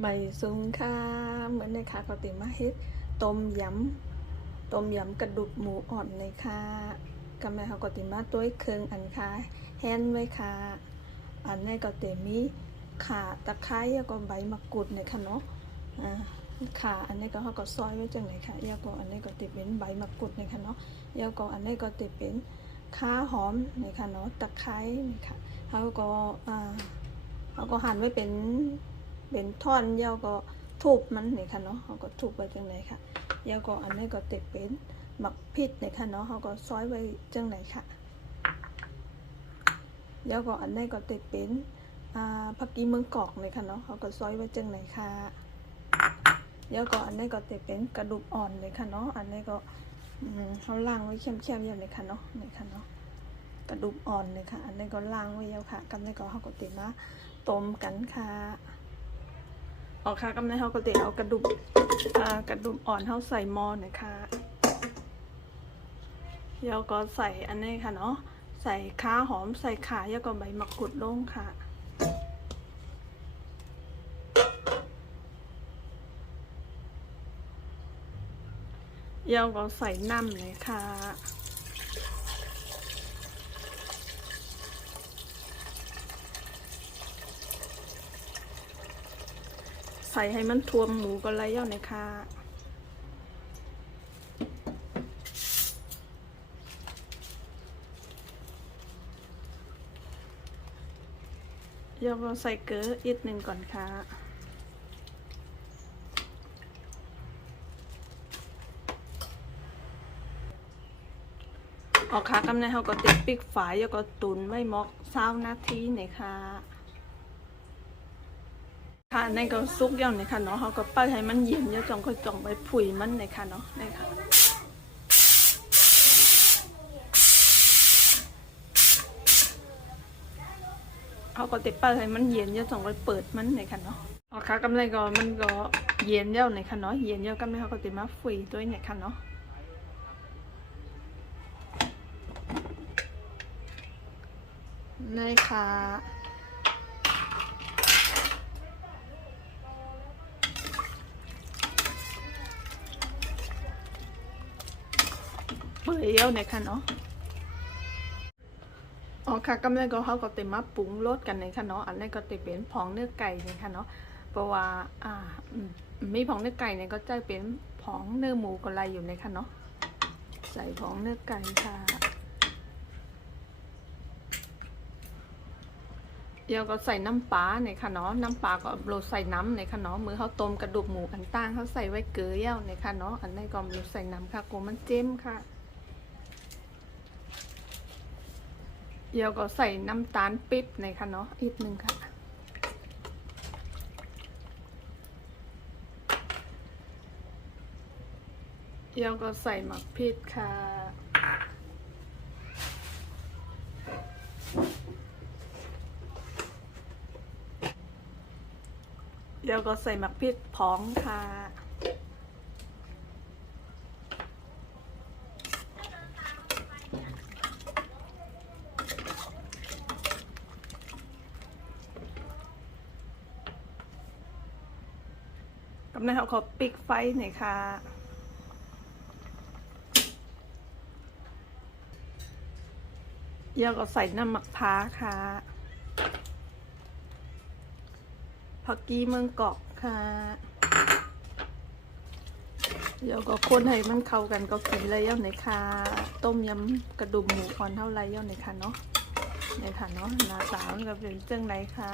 ใบสูงค่ะเหมือนในค่ะก็ติมาเฮ็ดต้มยำกระดูกหมูอ่อนเลยค่ะกำไมเขาก็ติมาต้วยเครื่องอันค่ะแห้นไว้ค่ะอันนี้ก็ติมีข่าตะไคร้แล้วก็ใบมะกรูดเลยค่ะเนาะข่าอันนี้ก็เขาก็ซอยไว้จังไหนค่ะแล้วก็อันนี้ก็ติเป็นใบมะกรูดเลยค่ะเนาะแล้วก็อันนี้ก็ติเป็นข่าหอมเลยค่ะเนาะตะไคร้นี่ค่ะเขาก็หั่นไว้เป็นท่อนเยาวก็ทุบมันนี่ค่ะเนาะเขาก็ทุบไว้จังไหนค่ะเยาวก็อันนี้ก็ติดเป็นหมักพริกนี่ค่ะเนาะเขาก็ซอยไว้จังไหนค่ะเยาวก็อันนี้ก็ติดเป็นผักกีเมืองกอกนี่ค่ะเนาะเขาก็ซอยไว้จังไหนค่ะเยาวก็อันนี้ก็ติดเป็นกระดูกอ่อนเลยค่ะเนาะอันนี้ก็เขาล้างไว้เข้มๆอย่างนี้ค่ะเนาะนี่ค่ะเนาะกระดูกอ่อนเลยค่ะอันนี้ก็ล้างไว้แล้วค่ะกับนี้ก็เขาก็ติดมาต้มกันค่ะออกค่ะกำลังเขาก็เอากระดูกอ่อนเขาใส่หม้อนะคะแล้วก็ใส่อันนี้ค่ะเนาะใส่ข่าหอมใส่ข่าแล้วก็ใบมะกรูดลงค่ะแล้วก็ใส่น้ำเลยค่ะใส่ให้มันท่วมหมูก็ไรเย่าในค่ะแล้วก็ใส่เกลืออีกหนึ่งก่อนค่ะออกค่ะกำลังเขาก็ติดปิกฝายแล้วก็ตุนไว้มอก20 นาทีเนี่ยค่ะค่ะในก็ซุกย่างเนี่ยค่ะเนาะเขาก็ปั้นให้มันเย็นแล้วจ่องไปผุยมันเนี่ยค่ะเนาะนี่ค่ะเขาก็ติดปั้นให้มันเย็นแล้วจ่องไปเปิดมันเนี่ยค่ะเนาะอ๋อค่ะกำไรก็มันก็เย็นแล้วเนี่ยค่ะเนาะเย็นแล้วกำไรเขาก็ติดมาผุยด้วยเนี่ยค่ะเนาะนี่ค่ะเปื่อยแล้วเนี่ยค่ะเนาะอ๋อค่ะกำลังก็เขาก็ติมาปรุงรสกันในค่ะเนาะอันนี้ก็ติเป็นผงเนื้อไก่เนี่ยค่ะเนาะเพราะว่ามีผงเนื้อไก่เนี่ยก็จะเป็นผงเนื้อหมูก็ไรอยู่ในค่ะเนาะใส่ผงเนื้อไก่ค่ะเดี๋ยวก็ใส่น้ำปลาเนี่ยค่ะเนาะน้ำปลาก็โรยใส่น้ำเนี่ยค่ะเนาะมือเขาต้มกระดูกหมูอันต่างเขาใส่ไว้เกลือเย้าเนี่ยค่ะเนาะอันนี้ก็โรยใส่น้ำค่ะกูมันเจ้มค่ะเดี๋ยวก็ใส่น้ำตาลปิ๊บในค่ะเนาะอีกหนึ่งค่ะเดี๋ยวก็ใส่หมักพริกค่ะเดี๋ยวก็ใส่หมักพริกผงค่ะกำลังเขาขอปิดไฟหน่อยค่ะเดี๋ยวก็ใส่น้ำหมักพร้าค่ะผักกีเมืองเกาะค่ะเดี๋ยวก็คนให้มันเข้ากันก็กินเลยเย่าหน่อยค่ะต้มยำกระดูกหมูอ่อนเท่าไรเย่าหน่อยค่ะเนาะเนี่ยค่ะเนาะหน้าตามันก็เป็นจังไรค่ะ